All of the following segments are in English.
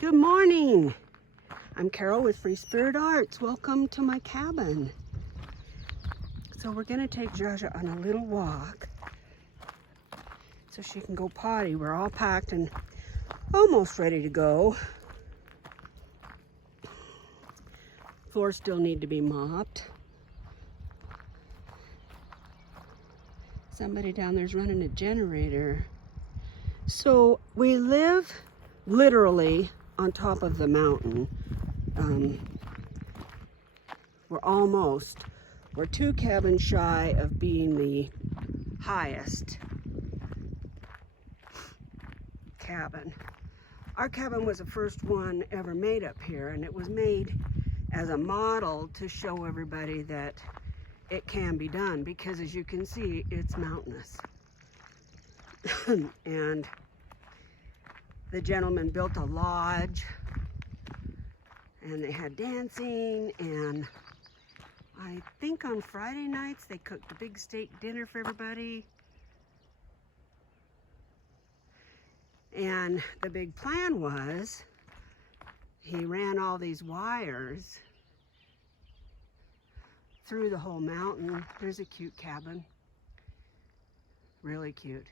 Good morning. I'm Carol with Free Spirit Arts. Welcome to my cabin. So we're gonna take Jaja on a little walk so she can go potty. We're all packed and almost ready to go. Floors still need to be mopped. Somebody down there's running a generator. So we live literally on top of the mountain. We're 2 cabins shy of being the highest cabin. Our cabin was the first one ever made up here, and it was made as a model to show everybody that it can be done, because as you can see, it's mountainous. And the gentleman built a lodge, and they had dancing, and I think on Friday nights they cooked a big steak dinner for everybody. And the big plan was he ran all these wires through the whole mountain. There's a cute cabin, really cute.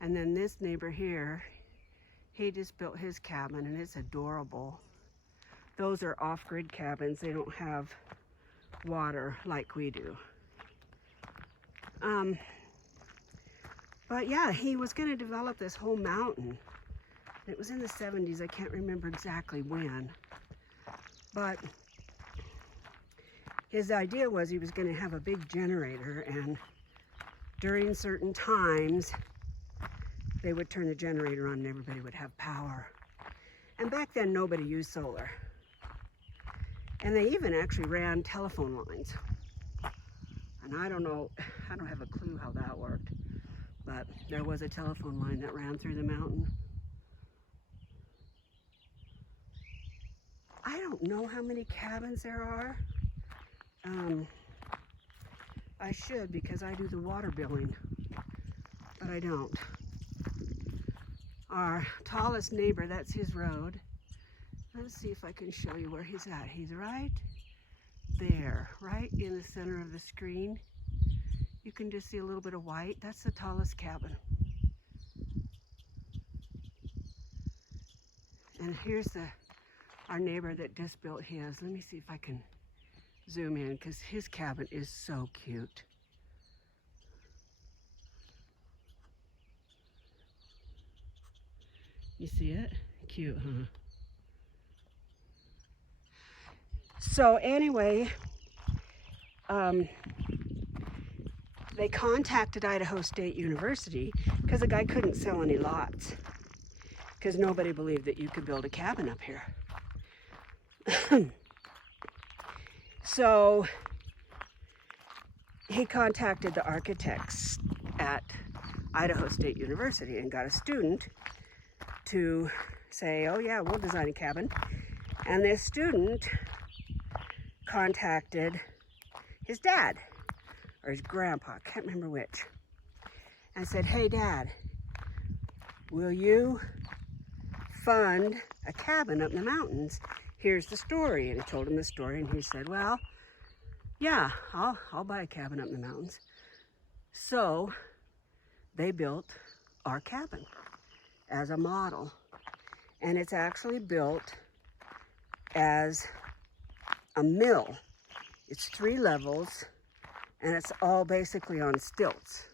And then this neighbor here, he just built his cabin, and it's adorable. Those are off-grid cabins. They don't have water like we do. But yeah, he was going to develop this whole mountain. It was in the 70s. I can't remember exactly when. But his idea was he was going to have a big generator, and during certain times they would turn the generator on and everybody would have power. And back then nobody used solar. And they even actually ran telephone lines. And I don't have a clue how that worked, but there was a telephone line that ran through the mountain. I don't know how many cabins there are. I should, because I do the water billing, but I don't. Our tallest neighbor, that's his road. Let's see if I can show you where he's at. He's right there, right in the center of the screen. You can just see a little bit of white. That's the tallest cabin. And here's our neighbor that just built his. Let me see if I can zoom in, because his cabin is so cute. You see it? Cute, huh? So anyway, they contacted Idaho State University because the guy couldn't sell any lots, because nobody believed that you could build a cabin up here. So he contacted the architects at Idaho State University and got a student to say, oh yeah, we'll design a cabin. And this student contacted his dad, or his grandpa, I can't remember which, and said, hey Dad, will you fund a cabin up in the mountains? Here's the story. And he told him the story, and he said, well, yeah, I'll buy a cabin up in the mountains. So they built our cabin as a model, and it's actually built as a mill. It's 3 levels, and it's all basically on stilts.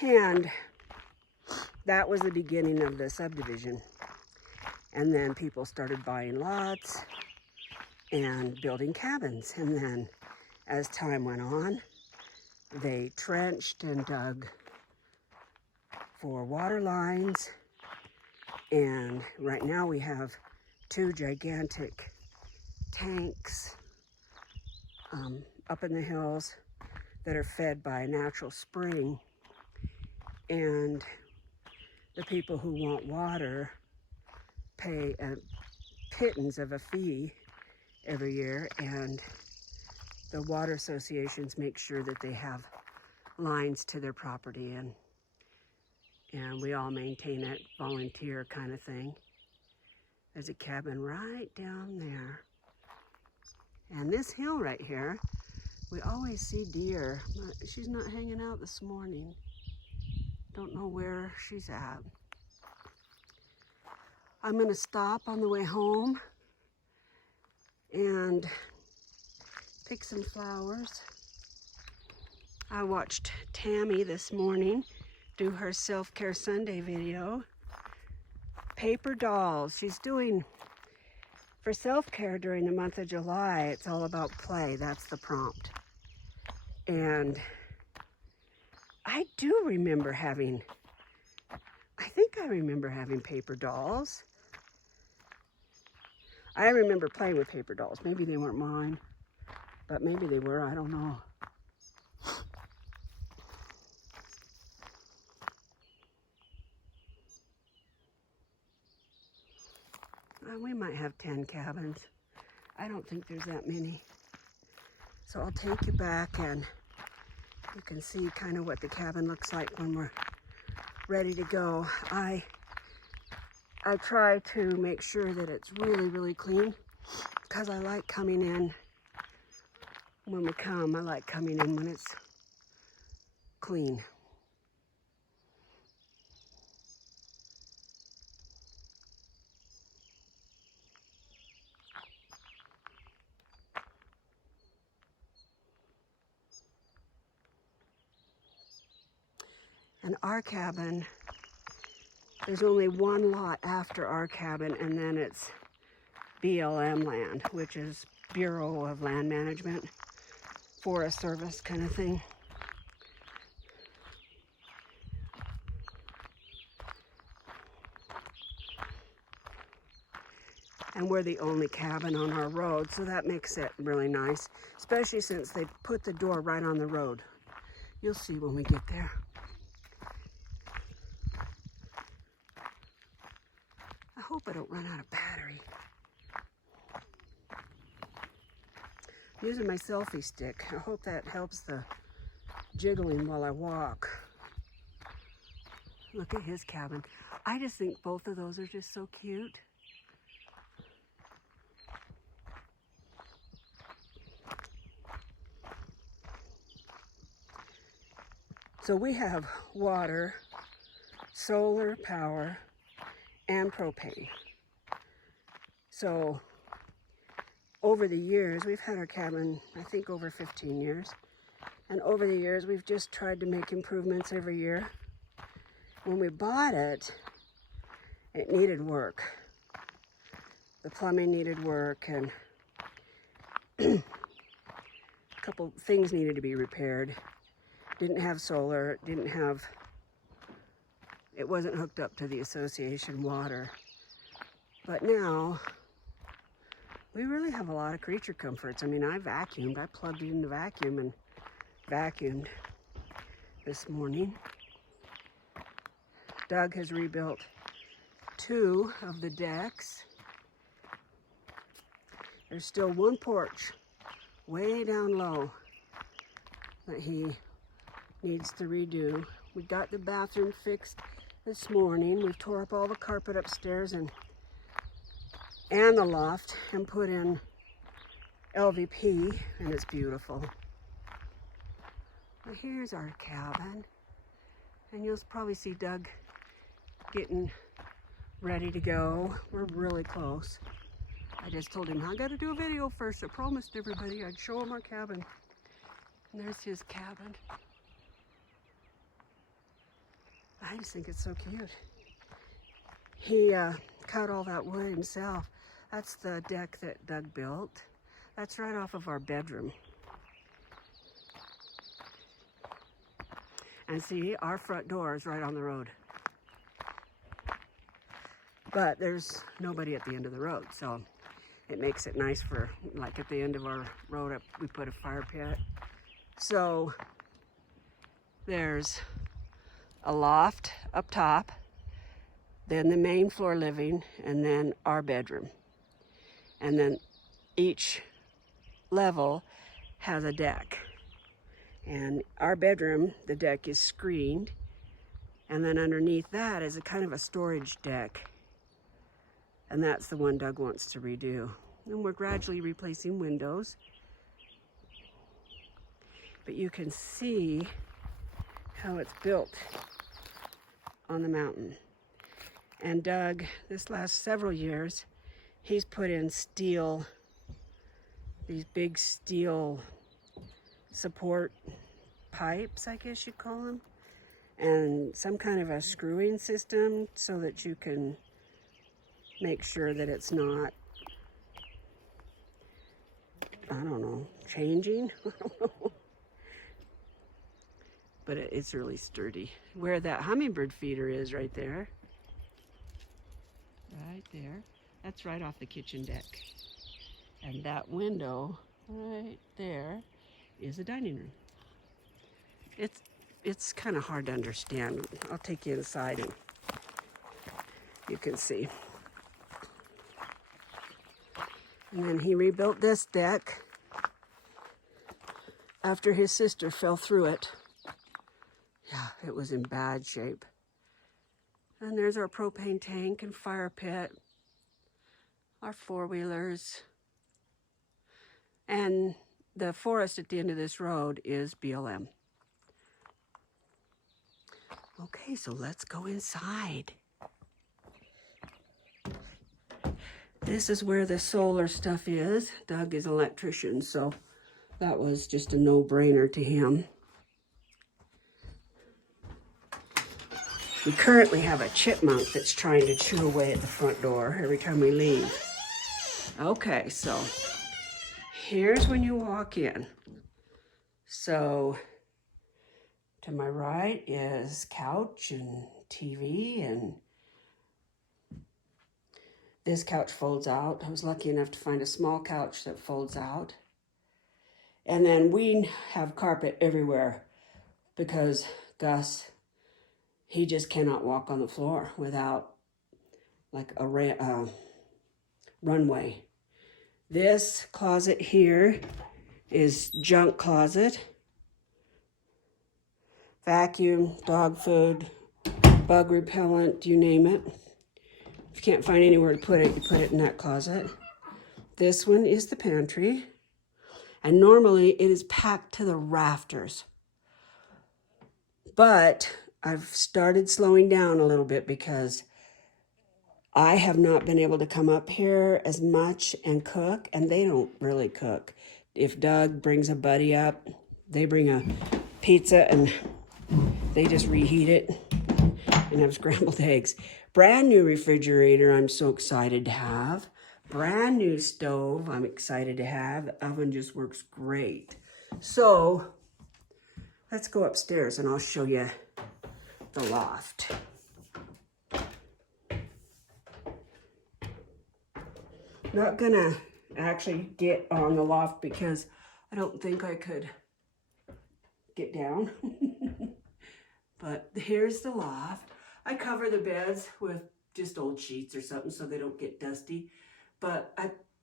And that was the beginning of the subdivision. And then people started buying lots and building cabins. And then as time went on, they trenched and dug for water lines. And right now we have 2 gigantic tanks up in the hills that are fed by a natural spring. And the people who want water pay a pittance of a fee every year, and the water associations make sure that they have lines to their property, and we all maintain it, volunteer kind of thing. There's a cabin right down there. And this hill right here, we always see deer. She's not hanging out this morning. Don't know where she's at. I'm gonna stop on the way home and pick some flowers. I watched Tammy this morning do her self-care Sunday video. Paper dolls. She's doing, for self-care during the month of July, it's all about play. That's the prompt. And I do remember having, I think I remember having paper dolls. I remember playing with paper dolls. Maybe they weren't mine, but maybe they were, I don't know. We might have 10 cabins. I don't think there's that many. So I'll take you back and you can see kind of what the cabin looks like when we're ready to go. I try to make sure that it's really, really clean because I like coming in when we come. I like coming in when it's clean. And our cabin, there's only one lot after our cabin, and then it's BLM land, which is Bureau of Land Management, Forest Service kind of thing. And we're the only cabin on our road, so that makes it really nice, especially since they put the door right on the road. You'll see when we get there. I hope I don't run out of battery. I'm using my selfie stick. I hope that helps the jiggling while I walk. Look at his cabin. I just think both of those are just so cute. So we have water, solar power, and propane. So over the years, we've had our cabin, I think, over 15 years. And over the years, we've just tried to make improvements every year. When we bought it, it needed work. The plumbing needed work, and a couple things needed to be repaired. Didn't have solar, it wasn't hooked up to the association water. But now, we really have a lot of creature comforts. I mean, I vacuumed. I plugged it in the vacuum and vacuumed this morning. Doug has rebuilt 2 of the decks. There's still one porch way down low that he needs to redo. We got the bathroom fixed this morning. We tore up all the carpet upstairs and the loft and put in LVP, and it's beautiful. Well, here's our cabin, and you'll probably see Doug getting ready to go. We're really close. I just told him I got to do a video first. I promised everybody I'd show him our cabin. And there's his cabin. I just think it's so cute. He cut all that wood himself. That's the deck that Doug built. That's right off of our bedroom. And see, our front door is right on the road. But there's nobody at the end of the road, so it makes it nice for, like at the end of our road, we put a fire pit. So there's a loft up top, then the main floor living, and then our bedroom. And then each level has a deck. And our bedroom, the deck is screened. And then underneath that is a kind of a storage deck. And that's the one Doug wants to redo. And we're gradually replacing windows. But you can see how it's built on the mountain. And Doug, this last several years, he's put in steel, these big steel support pipes, I guess you'd call them, and some kind of a screwing system so that you can make sure that it's not, I don't know, changing. I don't know. But it's really sturdy. Where that hummingbird feeder is right there. Right there. That's right off the kitchen deck. And that window right there is a dining room. It's kind of hard to understand. I'll take you inside and you can see. And then he rebuilt this deck after his sister fell through it. Yeah, it was in bad shape. And there's our propane tank and fire pit, our four-wheelers. And the forest at the end of this road is BLM. Okay, so let's go inside. This is where the solar stuff is. Doug is an electrician, so that was just a no-brainer to him. We currently have a chipmunk that's trying to chew away at the front door every time we leave. Okay, so here's when you walk in. So to my right is couch and TV, and this couch folds out. I was lucky enough to find a small couch that folds out. And then we have carpet everywhere because Gus, he just cannot walk on the floor without like a runway. This closet here is junk closet. Vacuum, dog food, bug repellent, you name it. If you can't find anywhere to put it, you put it in that closet. This one is the pantry. And normally it is packed to the rafters. But I've started slowing down a little bit because I have not been able to come up here as much and cook, and they don't really cook. If Doug brings a buddy up, they bring a pizza and they just reheat it and have scrambled eggs. Brand new refrigerator I'm so excited to have. Brand new stove I'm excited to have. The oven just works great. So let's go upstairs and I'll show you the loft. Not gonna actually get on the loft because I don't think I could get down. But here's the loft. I cover the beds with just old sheets or something so they don't get dusty. But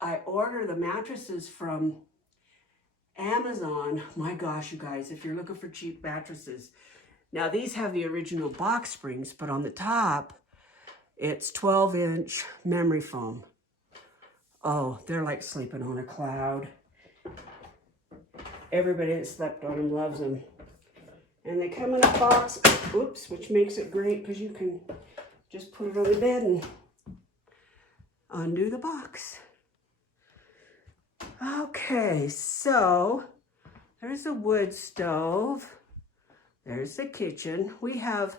I order the mattresses from Amazon. My gosh, you guys, if you're looking for cheap mattresses. Now these have the original box springs, but on the top, it's 12-inch memory foam. Oh, they're like sleeping on a cloud. Everybody that slept on them loves them. And they come in a box, oops, which makes it great because you can just put it on the bed and undo the box. Okay, so there's a wood stove. There's the kitchen. We have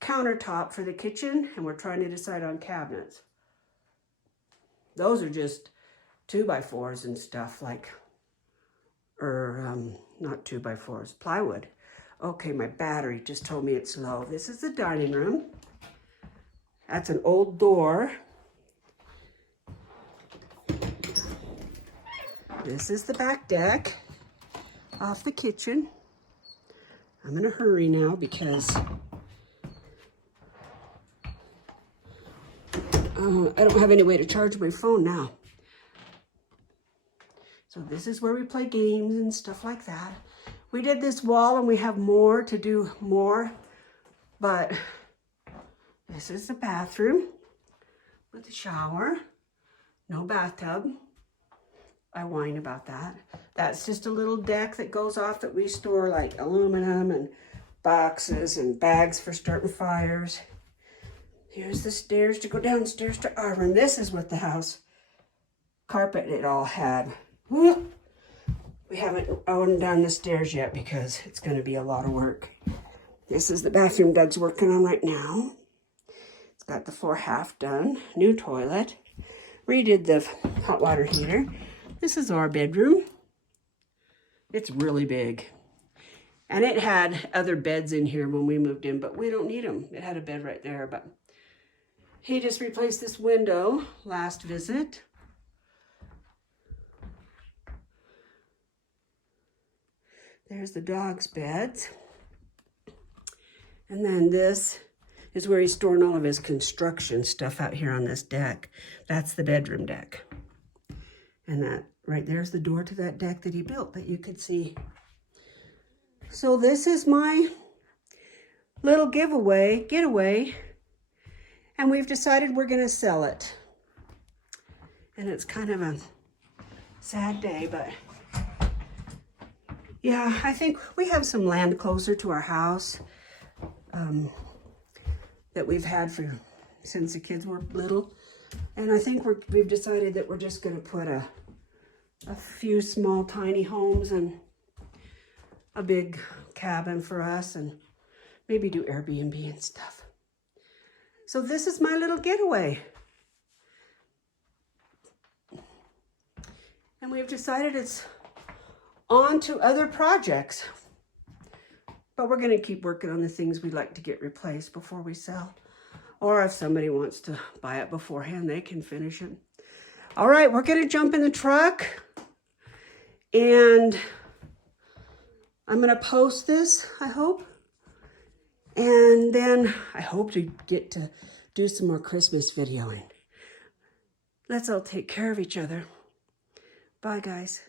countertop for the kitchen, and we're trying to decide on cabinets. Those are just 2x4s and stuff like, not 2x4s, plywood. Okay, my battery just told me it's low. This is the dining room. That's an old door. This is the back deck off the kitchen. I'm in a hurry now because I don't have any way to charge my phone now. So this is where we play games and stuff like that. We did this wall and we have more to do more, but this is the bathroom. with a shower, no bathtub. I whine about that. That's just a little deck that goes off that we store like aluminum and boxes and bags for starting fires. Here's the stairs to go downstairs to our room. This is what the house carpet it all had. Woo! We haven't done the stairs yet because it's going to be a lot of work. This is the bathroom Doug's working on right now. It's got the floor half done. New toilet. Redid the hot water heater. This is our bedroom. It's really big. And it had other beds in here when we moved in, but we don't need them. It had a bed right there, but he just replaced this window last visit. There's the dog's beds. And then this is where he's storing all of his construction stuff out here on this deck. That's the bedroom deck. And that right there's the door to that deck that he built that you could see. So this is my little getaway. And we've decided we're going to sell it. And it's kind of a sad day, but yeah, I think we have some land closer to our house that we've had since the kids were little. And I think we've decided that we're just going to put a few small tiny homes and a big cabin for us and maybe do Airbnb and stuff. So this is my little getaway. And we've decided it's on to other projects. But we're going to keep working on the things we'd like to get replaced before we sell. Or if somebody wants to buy it beforehand, they can finish it. All right, we're going to jump in the truck. And I'm going to post this, I hope. And then I hope to get to do some more Christmas videoing. Let's all take care of each other. Bye, guys.